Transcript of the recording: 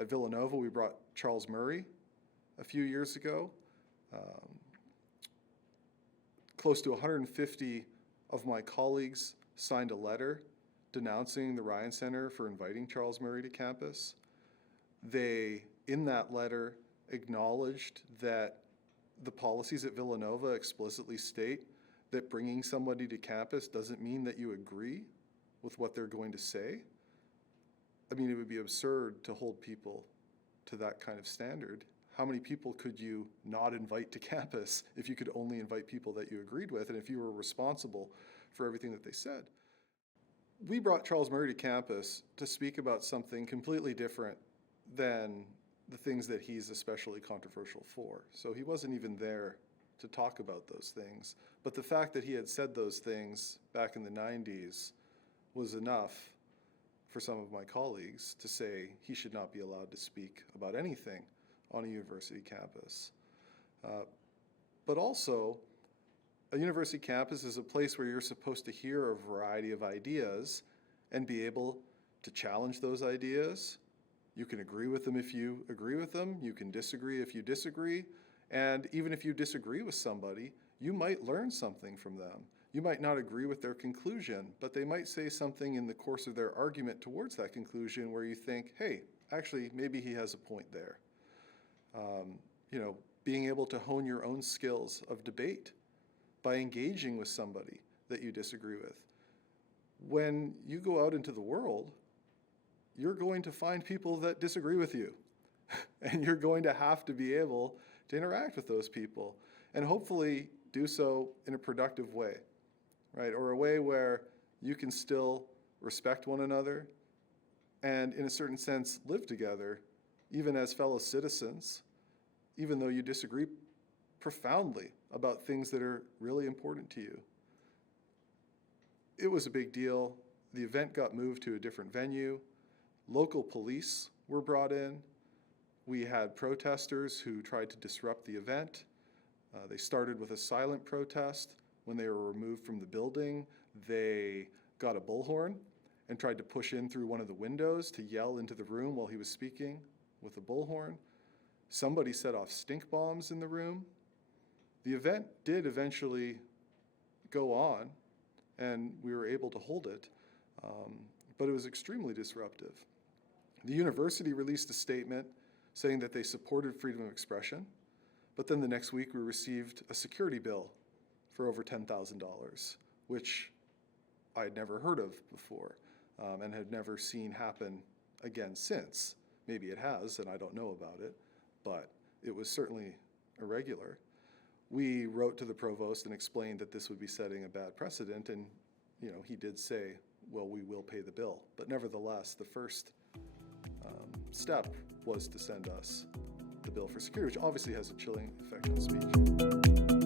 At Villanova, we brought Charles Murray a few years ago. Close to 150 of my colleagues signed a letter denouncing the Ryan Center for inviting Charles Murray to campus. They, in that letter, acknowledged that the policies at Villanova explicitly state that bringing somebody to campus doesn't mean that you agree with what they're going to say. I mean, it would be absurd to hold people to that kind of standard. How many people could you not invite to campus if you could only invite people that you agreed with and if you were responsible for everything that they said? We brought Charles Murray to campus to speak about something completely different than the things that he's especially controversial for. So he wasn't even there to talk about those things. But the fact that he had said those things back in the 90s was enough for some of my colleagues to say he should not be allowed to speak about anything on a university campus. But also, a university campus is a place where you're supposed to hear a variety of ideas and be able to challenge those ideas. You can agree with them if you agree with them. You can disagree if you disagree. And even if you disagree with somebody, you might learn something from them. You might not agree with their conclusion, but they might say something in the course of their argument towards that conclusion where you think, hey, actually, maybe he has a point there. Being able to hone your own skills of debate by engaging with somebody that you disagree with. When you go out into the world, you're going to find people that disagree with you. And you're going to have to be able to interact with those people and hopefully do so in a productive way, right? Or a way where you can still respect one another and in a certain sense live together, even as fellow citizens, even though you disagree profoundly about things that are really important to you. It was a big deal. The event got moved to a different venue. Local police were brought in. We had protesters who tried to disrupt the event. They started with a silent protest. When they were removed from the building, they got a bullhorn and tried to push in through one of the windows to yell into the room while he was speaking with a bullhorn. Somebody set off stink bombs in the room. The event did eventually go on, and we were able to hold it, but it was extremely disruptive. The university released a statement saying that they supported freedom of expression, but then the next week we received a security bill for over $10,000, which I had never heard of before and had never seen happen again since. Maybe it has, and I don't know about it, but it was certainly irregular. We wrote to the provost and explained that this would be setting a bad precedent, and he did say, well, we will pay the bill. But nevertheless, the first step was to send us the bill for security, which obviously has a chilling effect on speech.